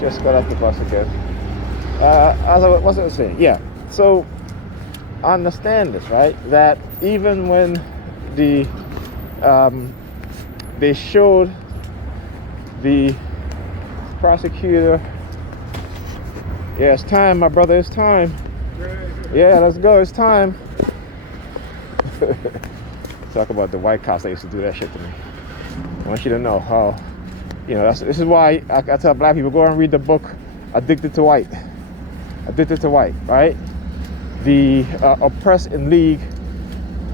Just got off the bus again. What was I saying? Yeah. So understand this, right? That even when the they showed the prosecutor, yeah, it's time, my brother, it's time. Yeah, let's go, it's time. Talk about the white cops that used to do that shit to me. I want you to know how, this is why I tell black people, go and read the book Addicted to White. Addicted to White, right? The oppressed in league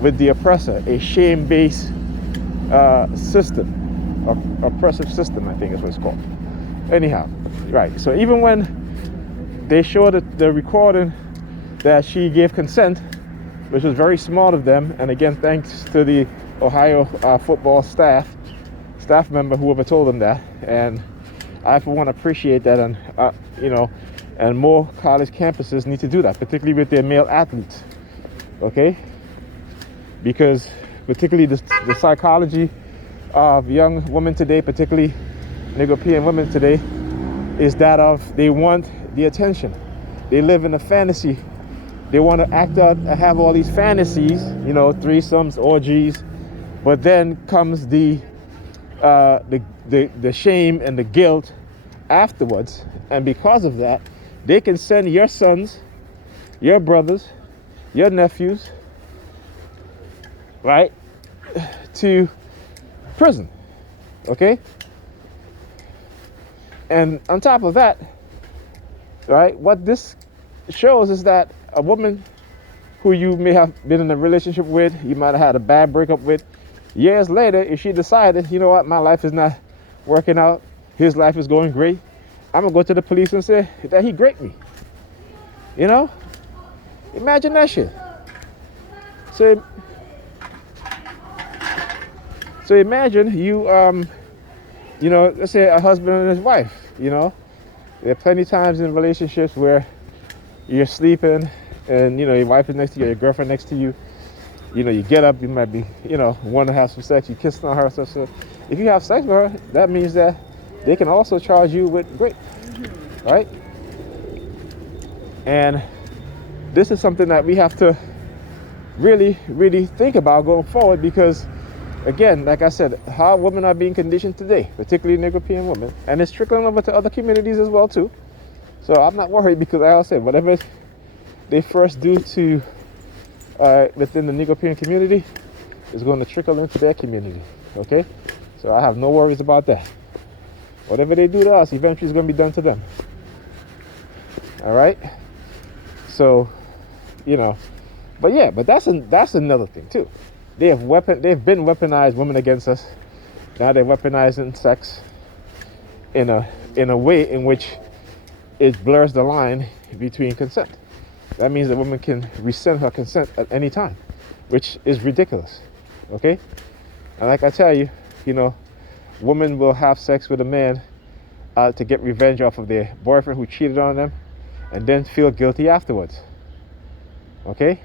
with the oppressor, a shame-based system, oppressive system, I think is what it's called. Anyhow, right, so even when they showed the recording that she gave consent, which was very smart of them, and again, thanks to the Ohio football staff member, whoever told them that, and I for one appreciate that, and and more college campuses need to do that, particularly with their male athletes, okay? Because particularly the psychology of young women today, particularly Negropean women today, is that of they want the attention. They live in a fantasy. They want to act out, have all these fantasies, threesomes, orgies, but then comes the shame and the guilt afterwards, and because of that, they can send your sons, your brothers, your nephews, right, to prison, okay? And on top of that, right, what this shows is that a woman who you may have been in a relationship with, you might have had a bad breakup with, years later, if she decided, you know what, my life is not working out, his life is going great, I'm gonna go to the police and say that he raped me. Imagine that shit. So imagine you, let's say a husband and his wife, there are plenty of times in relationships where you're sleeping and, your wife is next to you, your girlfriend next to you, you get up, you might be, want to have some sex, you kiss on her, so if you have sex with her, that means that they can also charge you with rape, right? And this is something that we have to really, really think about going forward, because again, like I said, how women are being conditioned today, particularly Negropean women, and it's trickling over to other communities as well too. So I'm not worried, because like I said, whatever they first do to within the Negropean community is going to trickle into their community, okay? So I have no worries about that. Whatever they do to us, eventually is going to be done to them. All right? So, but that's another thing too. They've been weaponized women against us. Now they're weaponizing sex in a way in which it blurs the line between consent. That means the woman can rescind her consent at any time, which is ridiculous. Okay? And like I tell you, women will have sex with a man to get revenge off of their boyfriend who cheated on them, and then feel guilty afterwards. Okay?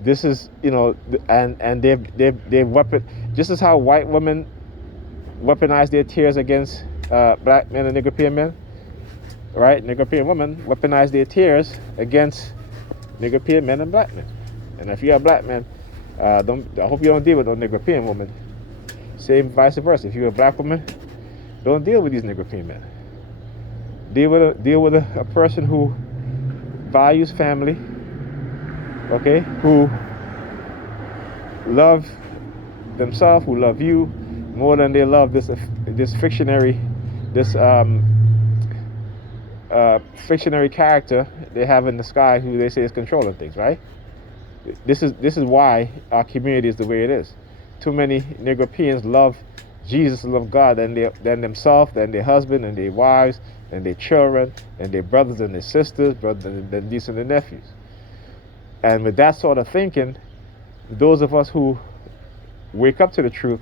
This is, and they've just as how white women weaponize their tears against black men and Negropean men, right? Negropean women weaponize their tears against Negropean men and black men. And if you're a black man, I hope you don't deal with no Negropean woman. Same vice versa. If you're a black woman, don't deal with these Negropean men. Deal with a person who values family, okay, who love themselves, who love you more than they love this fictionary character they have in the sky who they say is controlling things, right? This is why our community is the way it is. Too many Negropeans love Jesus, love God, than themselves, than their husband, and their wives, and their children, and their brothers and their sisters, than nieces and their nephews. And with that sort of thinking, those of us who wake up to the truth,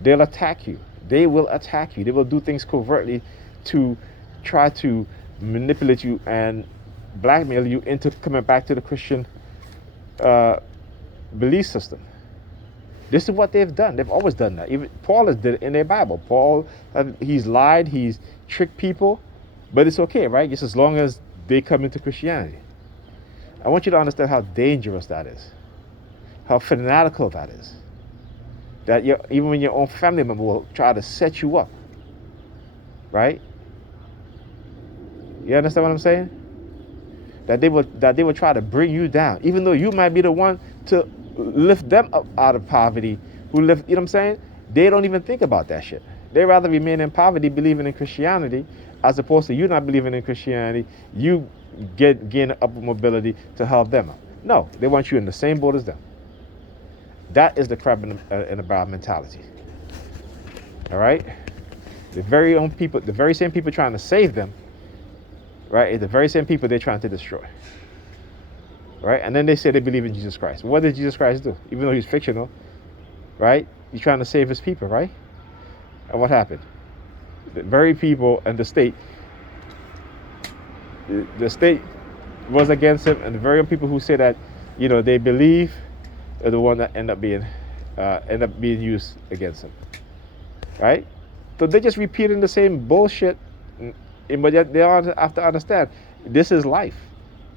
they'll attack you. They will attack you. They will do things covertly to try to manipulate you and blackmail you into coming back to the Christian belief system. This is what they've done. They've always done that. Even Paul has did it in their Bible. Paul, he's lied. He's trick people, but it's okay, right? Just as long as they come into Christianity. I want you to understand how dangerous that is, how fanatical that is. That even when your own family member will try to set you up, right? You understand what I'm saying? That they will try to bring you down, even though you might be the one to lift them up out of poverty. You know what I'm saying? They don't even think about that shit. They rather remain in poverty, believing in Christianity, as opposed to you not believing in Christianity. You gain upward mobility to help them out. No, they want you in the same boat as them. That is the crab in the barrel mentality. All right, the very same people trying to save them, right, is the very same people they're trying to destroy. Right, and then they say they believe in Jesus Christ. What did Jesus Christ do? Even though he's fictional, right? He's trying to save his people, right? And what happened? The very people and the state was against him, and the very people who say that, they believe, are the one that end up being used against him, right? So they're just repeating the same bullshit, but yet they all have to understand this is life,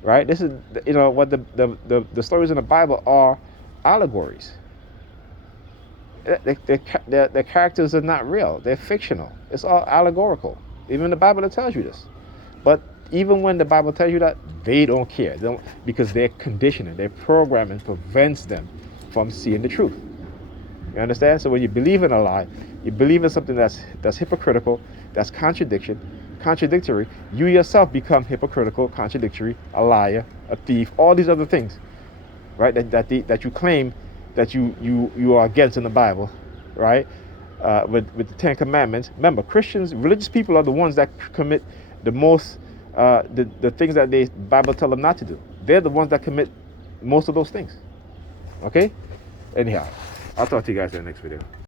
right? This is what the stories in the Bible are allegories. The characters are not real; they're fictional. It's all allegorical. Even the Bible that tells you this, but even when the Bible tells you that, they don't care. They don't, because their conditioning, their programming prevents them from seeing the truth. You understand? So when you believe in a lie, you believe in something that's hypocritical, that's contradictory. You yourself become hypocritical, contradictory, a liar, a thief, all these other things, right? That you claim that you are against in the Bible, right? With the Ten Commandments. Remember, Christians, religious people are the ones that commit the most. The things that the Bible tell them not to do. They're the ones that commit most of those things. Okay? Anyhow, I'll talk to you guys in the next video.